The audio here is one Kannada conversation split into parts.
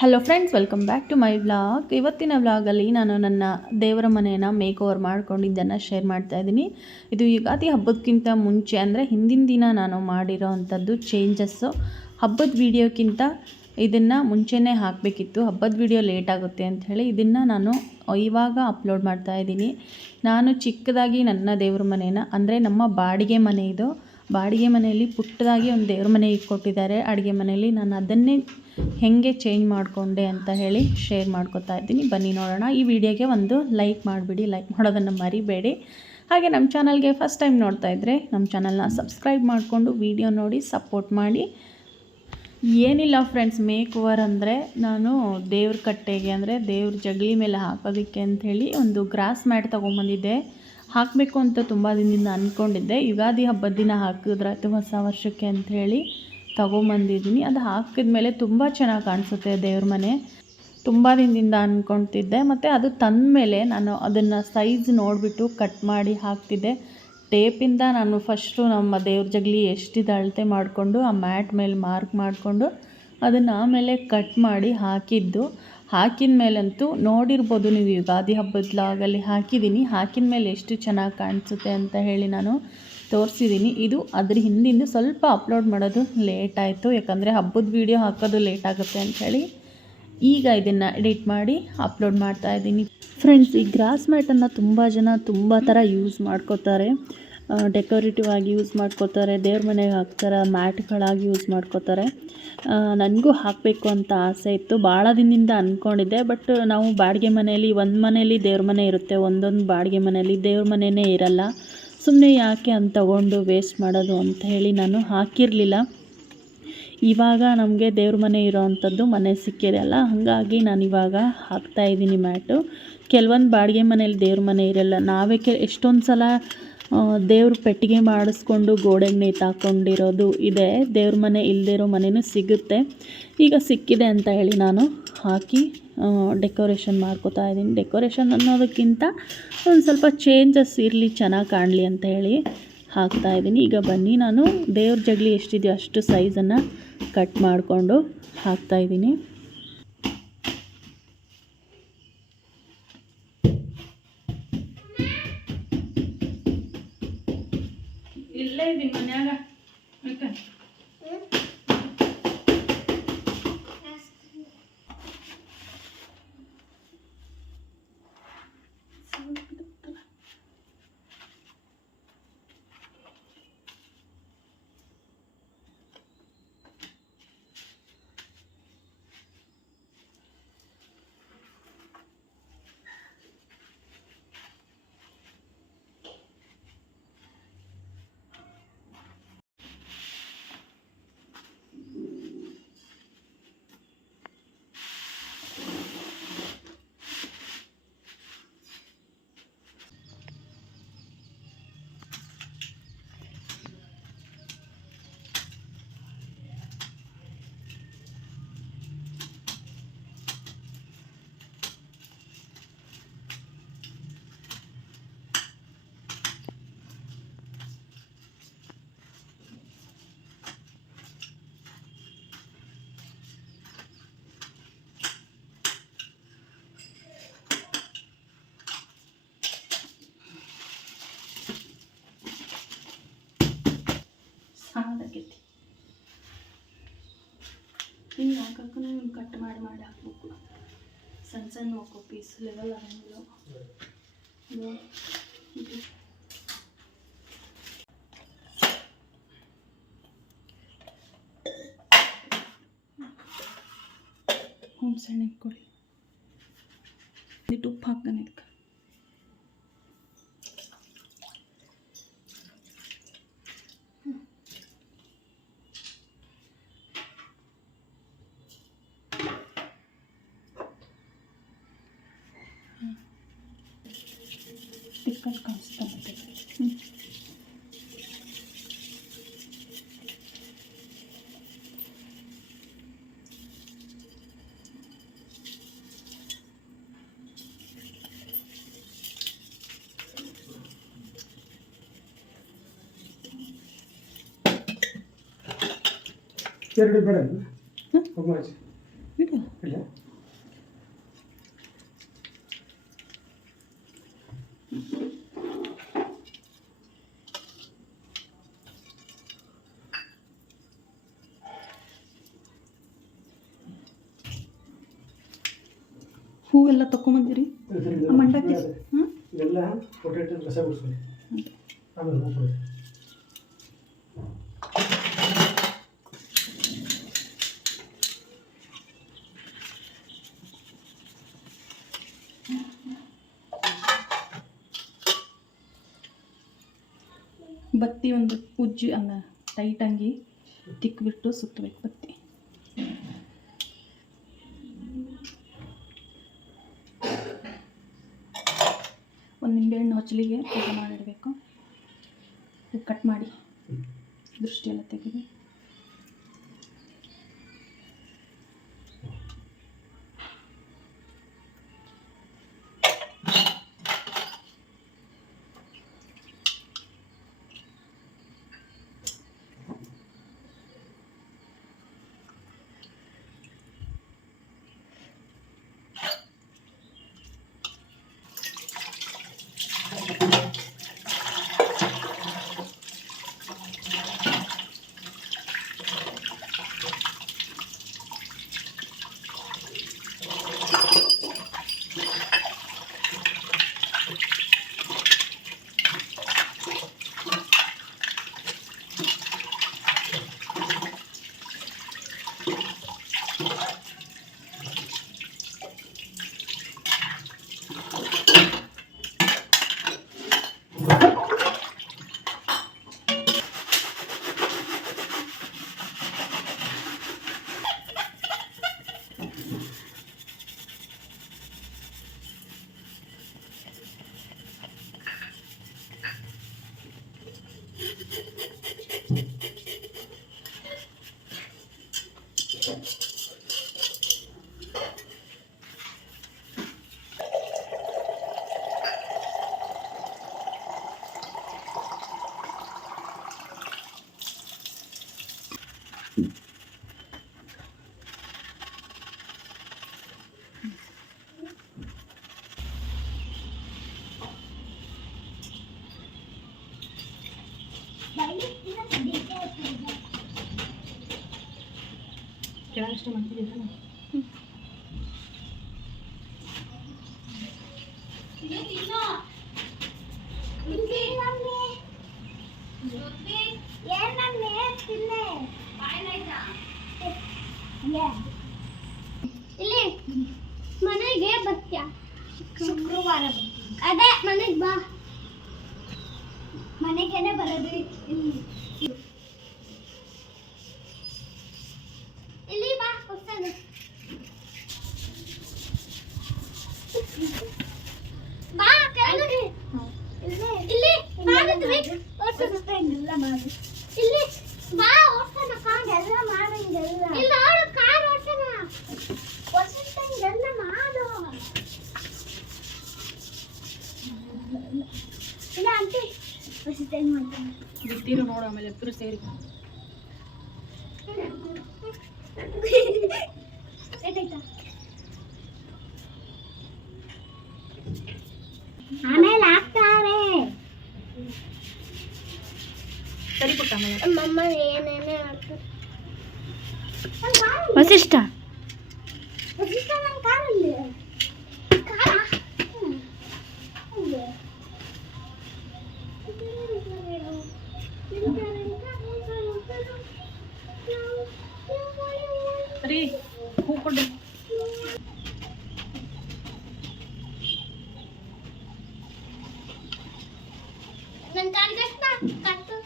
Hello friends, welcome back to my vlog. ಇವತ್ತಿನ ವ್ಲಾಗಲ್ಲಿ ನಾನು ನನ್ನ ದೇವರ ಮನೆಯನ್ನು ಮೇಕ್ ಓವರ್ ಮಾಡ್ಕೊಂಡಿದ್ದನ್ನು ಶೇರ್ ಮಾಡ್ತಾ ಇದ್ದೀನಿ. ಇದು ಯುಗಾದಿ ಹಬ್ಬಕ್ಕಿಂತ ಮುಂಚೆ ಅಂದರೆ ಹಿಂದಿನ ದಿನ ನಾನು ಮಾಡಿರೋ ಅಂಥದ್ದು ಚೇಂಜಸ್ಸು. ಹಬ್ಬದ ವೀಡಿಯೋಕ್ಕಿಂತ ಇದನ್ನು ಮುಂಚೆನೇ ಹಾಕಬೇಕಿತ್ತು. ಹಬ್ಬದ ವೀಡಿಯೋ ಲೇಟ್ ಆಗುತ್ತೆ ಅಂಥೇಳಿ ಇದನ್ನು ನಾನು ಇವಾಗ ಅಪ್ಲೋಡ್ ಮಾಡ್ತಾ ಇದ್ದೀನಿ. ನಾನು ಚಿಕ್ಕದಾಗಿ ನನ್ನ ದೇವ್ರ ಮನೆಯನ್ನು, ಅಂದರೆ ನಮ್ಮ ಬಾಡಿಗೆ ಮನೆ ಇದು, ಬಾಡಿಗೆ ಮನೆಯಲ್ಲಿ ಪುಟ್ಟದಾಗಿ ಒಂದು ದೇವ್ರ ಮನೆ ಇಟ್ಕೊಟ್ಟಿದ್ದಾರೆ ಅಡುಗೆ ಮನೆಯಲ್ಲಿ. ನಾನು ಅದನ್ನೇ ಹೇಗೆ ಚೇಂಜ್ ಮಾಡಿಕೊಂಡೆ ಅಂತ ಹೇಳಿ ಶೇರ್ ಮಾಡ್ಕೊತಾ ಇದ್ದೀನಿ. ಬನ್ನಿ ನೋಡೋಣ. ಈ ವಿಡಿಯೋಗೆ ಒಂದು ಲೈಕ್ ಮಾಡಿಬಿಡಿ, ಲೈಕ್ ಮಾಡೋದನ್ನು ಮರಿಬೇಡಿ. ಹಾಗೆ ನಮ್ಮ ಚಾನಲ್ಗೆ ಫಸ್ಟ್ ಟೈಮ್ ನೋಡ್ತಾ ಇದ್ದರೆ ನಮ್ಮ ಚಾನಲ್ನ ಸಬ್ಸ್ಕ್ರೈಬ್ ಮಾಡಿಕೊಂಡು ವಿಡಿಯೋ ನೋಡಿ ಸಪೋರ್ಟ್ ಮಾಡಿ. ಏನಿಲ್ಲ ಫ್ರೆಂಡ್ಸ್, ಮೇಕ್ ಓವರ್ ಅಂದರೆ ನಾನು ದೇವ್ರ ಕಟ್ಟೆಗೆ, ಅಂದರೆ ದೇವ್ರ ಜಗಲಿ ಮೇಲೆ ಹಾಕೋದಕ್ಕೆ ಅಂಥೇಳಿ ಒಂದು ಗ್ರಾಸ್ ಮ್ಯಾಟ್ ತೊಗೊಂಬಂದಿದ್ದೆ. ಹಾಕಬೇಕು ಅಂತ ತುಂಬ ದಿನದಿಂದ ಅಂದ್ಕೊಂಡಿದ್ದೆ. ಯುಗಾದಿ ಹಬ್ಬದ ದಿನ ಹಾಕಿದ್ರಾಯ್ತು ಹೊಸ ವರ್ಷಕ್ಕೆ ಅಂಥೇಳಿ ತೊಗೊಂಬಂದಿದ್ದೀನಿ. ಅದು ಹಾಕಿದ ಮೇಲೆ ತುಂಬ ಚೆನ್ನಾಗಿ ಕಾಣಿಸುತ್ತೆ ದೇವ್ರ ಮನೆ. ತುಂಬ ದಿನದಿಂದ ಅಂದ್ಕೊಳ್ತಿದ್ದೆ. ಮತ್ತು ಅದು ತಂದ ಮೇಲೆ ನಾನು ಅದನ್ನು ಸೈಜ್ ನೋಡಿಬಿಟ್ಟು ಕಟ್ ಮಾಡಿ ಹಾಕ್ತಿದ್ದೆ. ಟೇಪಿಂದ ನಾನು ಫಸ್ಟು ನಮ್ಮ ದೇವ್ರ ಜಗಲಿ ಎಷ್ಟಿದೆ ಅಳತೆ ಮಾಡಿಕೊಂಡು ಆ ಮ್ಯಾಟ್ ಮೇಲೆ ಮಾರ್ಕ್ ಮಾಡಿಕೊಂಡು ಅದನ್ನು ಆಮೇಲೆ ಕಟ್ ಮಾಡಿ ಹಾಕಿದ್ದು. ಹಾಕಿದ ಮೇಲಂತೂ ನೋಡಿರ್ಬೋದು ನೀವು, ಯುಗಾದಿ ಹಬ್ಬದ ವ್ಲಾಗಲ್ಲಿ ಹಾಕಿದ್ದೀನಿ. ಹಾಕಿದ ಮೇಲೆ ಎಷ್ಟು ಚೆನ್ನಾಗಿ ಕಾಣಿಸುತ್ತೆ ಅಂತ ಹೇಳಿ ನಾನು ತೋರಿಸಿದ್ದೀನಿ. ಇದು ಅದ್ರ ಹಿಂದಿಂದು ಸ್ವಲ್ಪ ಅಪ್ಲೋಡ್ ಮಾಡೋದು ಲೇಟ್ ಆಯಿತು, ಯಾಕಂದರೆ ಹಬ್ಬದ ವೀಡಿಯೋ ಹಾಕೋದು ಲೇಟ್ ಆಗುತ್ತೆ ಅಂಥೇಳಿ ಈಗ ಇದನ್ನು ಎಡಿಟ್ ಮಾಡಿ ಅಪ್ಲೋಡ್ ಮಾಡ್ತಾಯಿದ್ದೀನಿ. ಫ್ರೆಂಡ್ಸ್, ಈ ಗ್ರಾಸ್ ಮ್ಯಾಟನ್ನು ತುಂಬ ಜನ ತುಂಬ ಥರ ಯೂಸ್ ಮಾಡ್ಕೋತಾರೆ. ಡೆಕೋರೇಟಿವ್ ಆಗಿ ಯೂಸ್ ಮಾಡ್ಕೋತಾರೆ, ದೇವ್ರ ಮನೆಗೆ ಹಾಕ್ತಾರೆ, ಮ್ಯಾಟ್ಗಳಾಗಿ ಯೂಸ್ ಮಾಡ್ಕೋತಾರೆ. ನನಗೂ ಹಾಕಬೇಕು ಅಂತ ಆಸೆ ಇತ್ತು, ಭಾಳ ದಿನದಿಂದ ಅಂದ್ಕೊಂಡಿದ್ದೆ. ಬಟ್ ನಾವು ಬಾಡಿಗೆ ಮನೆಯಲ್ಲಿ, ಒಂದು ಮನೆಯಲ್ಲಿ ದೇವ್ರ ಮನೆ ಇರುತ್ತೆ, ಒಂದೊಂದು ಬಾಡಿಗೆ ಮನೆಯಲ್ಲಿ ದೇವ್ರ ಮನೆಯೇ ಇರಲ್ಲ. ಸುಮ್ಮನೆ ಯಾಕೆ ಅಂತ ತೊಗೊಂಡು ವೇಸ್ಟ್ ಮಾಡೋದು ಅಂತ ಹೇಳಿ ನಾನು ಹಾಕಿರಲಿಲ್ಲ. ಇವಾಗ ನಮಗೆ ದೇವ್ರ ಮನೆ ಇರೋ ಅಂಥದ್ದು ಮನೆ ಸಿಕ್ಕಿದೆ ಅಲ್ಲ, ಹಾಗಾಗಿ ನಾನು ಇವಾಗ ಹಾಕ್ತಾಯಿದ್ದೀನಿ ಮ್ಯಾಟು. ಕೆಲವೊಂದು ಬಾಡಿಗೆ ಮನೇಲಿ ದೇವ್ರ ಮನೆ ಇರಲ್ಲ. ನಾವೇ ಎಷ್ಟೊಂದು ಸಲ ದೇವ್ರ ಪೆಟ್ಟಿಗೆ ಮಾಡಿಸ್ಕೊಂಡು ಗೋಡೆಗೆ ನೇತಾಕೊಂಡಿರೋದು ಇದೆ. ದೇವ್ರ ಮನೆ ಇಲ್ಲದಿರೋ ಮನೆಯೂ ಸಿಗುತ್ತೆ. ಈಗ ಸಿಕ್ಕಿದೆ ಅಂತ ಹೇಳಿ ನಾನು ಹಾಕಿ ಡೆಕೋರೇಷನ್ ಮಾಡ್ಕೋತಾ ಇದ್ದೀನಿ. ಡೆಕೋರೇಷನ್ ಅನ್ನೋದಕ್ಕಿಂತ ಒಂದು ಸ್ವಲ್ಪ ಚೇಂಜಸ್ ಇರಲಿ, ಚೆನ್ನಾಗಿ ಕಾಣಲಿ ಅಂತ ಹೇಳಿ ಹಾಕ್ತಾಯಿದ್ದೀನಿ. ಈಗ ಬನ್ನಿ, ನಾನು ದೇವ್ರ ಜಗಲಿ ಎಷ್ಟಿದೆಯೋ ಅಷ್ಟು ಸೈಜನ್ನು ಕಟ್ ಮಾಡಿಕೊಂಡು ಹಾಕ್ತಾಯಿದ್ದೀನಿ. ಇಲ್ಲೇ ಇದ್ದೀನಿ ಮನ್ಯಾಗ. ಸಾಕಾಗೈತಿ ಹಿಂಗೆ ಹಾಕಕ್ಕೂ ಕಟ್ ಮಾಡಿ ಹಾಕ್ಬೇಕು. ಸಣ್ಣ ಸಣ್ಣ ಹಾಕೋ ಪೀಸ್ ಲೆವೆಲ್ ಆಗಂಗಿಲ್ಲ. ಸಣ್ಣ ಕೊಡಿ, ಉಪ್ಪು ಹಾಕ್ತಾನೆ. ಇದಕ್ಕೆ ಟಿಕ್ಕಲ್ಲಿ ಕಾಣಿಸ್ತಾ ಇದೆ. ಎರಡು ಬೇಡ. ಹೂವೆಲ್ಲ ತಗೊಂಬಂದಿರಿ ಮಂಡಕ್ಕಿ. ಹ್ಞೂ ಇದೆಲ್ಲ ಪೊಟೇಟೊ ರಸ ಬಿಡಿಸ್ಕೊಳ್ಳಿ, ಆಮೇಲೆ ಹೂ ಕೊಡಿ. ಬತ್ತಿ ಒಂದು ಉಜ್ಜಿ ಅಲ್ಲ ಟೈಟಾಗಿ ತಿಕ್ಬಿಟ್ಟು ಸುತ್ತಬೇಕು ಬತ್ತಿ. ಒಂದು ನಿಂಬೆಹಣ್ಣು ಹೊಚ್ಚಲಿಗೆ ಊಟ ಮಾಡಿಡಬೇಕು. ಕಟ್ ಮಾಡಿ ದೃಷ್ಟಿ ಎಲ್ಲ ತೆಗೆದು ಕೆಳಗಷ್ಟು ಮಾಡ್ತಿದ್ದೀರಾ? ಇಲ್ಲಿ ಮನೆಗೆ ಬರ್ತೀಯ ಶುಕ್ರವಾರ? ಅದೇ ಮನೆಗೆ ಬಾ. ಮನೆಗೇನೆ ಬರೋದು. ಇಲ್ಲಿ ಬಾ ಹೋಗ್ತಾನೆ. ಬಾ ಕೆಳಗೆ. ಇಲ್ಲಿ ಮಾಡಿದ್ವಿ ಓಡ್ಸೋದೆಲ್ಲ ಮಾಡಿ. ಇಲ್ಲಿ ಬಾ ಓಡ್ಸೋಣ ಕಾರ್ ಎಲ್ಲ ಮಾಡಂಗೆಲ್ಲ. ಇಲ್ಲಿ ನೋಡು ಕಾರ್ ಓಡ್ಸೋಣ. ಓಡ್ಸೋದೆಲ್ಲ ಮಾಡು. ಇಲ್ಲ ಆಂಟಿ ಓಡ್ಸೋದೆಲ್ಲ ಮಾಡ್ತಾನೆ. ಬಿಟ್ಟಿರು ನೋಡು, ಆಮೇಲೆ ಇಬ್ಬರು ಸೇರಿ ಆಮೇಲೆ ಆಗ್ತಾರೆ. ಸರಿ ಪುಟ್ಟ ಮಮ್ಮ ಏನೇನೇ ಆಗ್ತದೆ. ವಸಿಷ್ಠ ವಸಿಷ್ಠ ನನ್ನ ಕಾರಲ್ಲಿ ಕಾರ ಸರಿ ಹೂ ಕೊಡಿ. ನನ್ನ ಕಾರಿಗೆ ಕಟ್ಟು.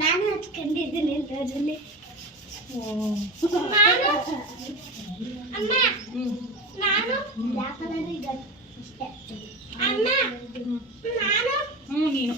ನಾನು ಹಚ್ಕೊಂಡಿದ್ದೀನಿ ಅದರಲ್ಲಿ. ನಾನು ಅಮ್ಮ ನಾನು ಯಾಕಂದ್ರೆ ಈಗ ಅಷ್ಟೇ. ಅಮ್ಮ ನಾನು ನೀನು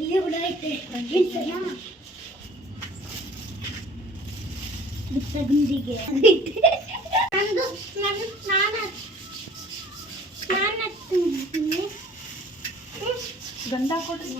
ಇಲ್ಲಿ ಬಿಡೈತೆ ಬಿತ್ತ ಗುಂಡಿಗೆ ನಂದು ನಾನು ಗಂಧ ಕೊಡ್ರಿ.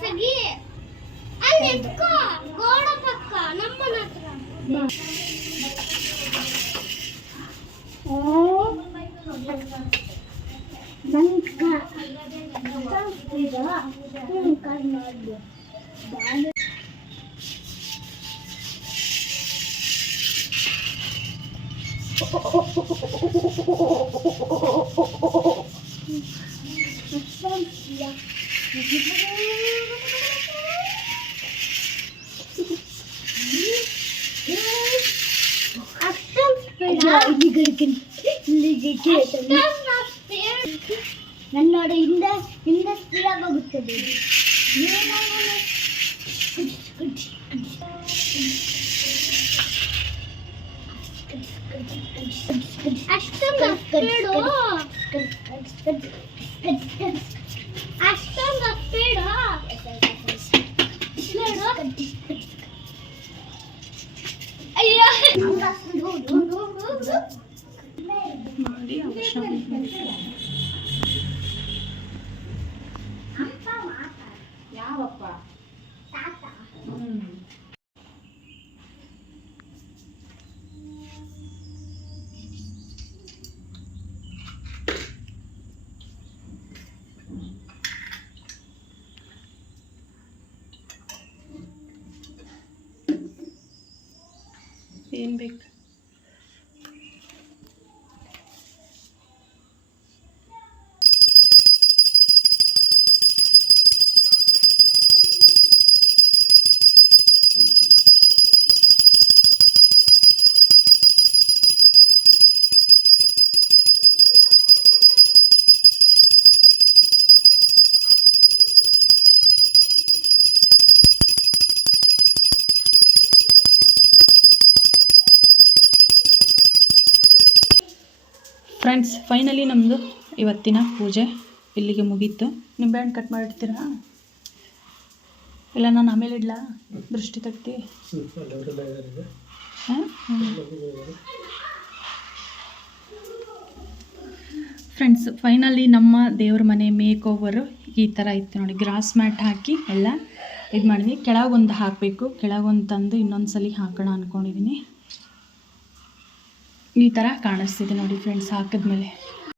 ಸಗಿ ಅಲ್ಲಿ ಎತ್ಕೋ ಗೋಡ ಪಕ್ಕ ನಮ್ಮನ ಹತ್ರ ನನ್ನೋಡ ಹಿಂದೆ ಹಿಂದೆ ಸ್ಪೀಡಾಗಿ ಹೋಗುತ್ತದೆ ಅಷ್ಟೊಂದು ಸ್ಪೀಡು ಅಷ್ಟೊಂದು ಸ್ಪೀಡು ಅಯ್ಯೋ ಮಾಡಿ ಅವಶ್ಯ ಯಾವಪ್ಪ ಏನು ಬೇಕು ಫ್ರೆಂಡ್ಸ್, ಫೈನಲಿ ನಮ್ಮದು ಇವತ್ತಿನ ಪೂಜೆ ಇಲ್ಲಿಗೆ ಮುಗೀತು. ನಿಂಬೆಹಣ್ಣು ಕಟ್ ಮಾಡಿರ್ತೀರಾ? ಇಲ್ಲ ನಾನು ಆಮೇಲೆ ಇಡ್ಲಾ? ದೃಷ್ಟಿ ತೆಗ್ದು ಹಾಂ. ಫ್ರೆಂಡ್ಸ್, ಫೈನಲಿ ನಮ್ಮ ದೇವ್ರ ಮನೆ ಮೇಕ್ ಓವರು ಈ ಥರ ಇತ್ತು ನೋಡಿ. ಗ್ರಾಸ್ ಮ್ಯಾಟ್ ಹಾಕಿ ಎಲ್ಲ ಇದು ಮಾಡಿದ್ವಿ. ಕೆಳಗೊಂದು ಹಾಕಬೇಕು, ಕೆಳಗೊಂದು ತಂದು ಇನ್ನೊಂದು ಸಲ ಹಾಕೋಣ ಅಂದ್ಕೊಂಡಿದ್ದೀನಿ. ಈ ಥರ ಕಾಣಿಸ್ತಿದೆ ನೋಡಿ ಫ್ರೆಂಡ್ಸ್ ಹಾಕಿದ್ಮೇಲೆ.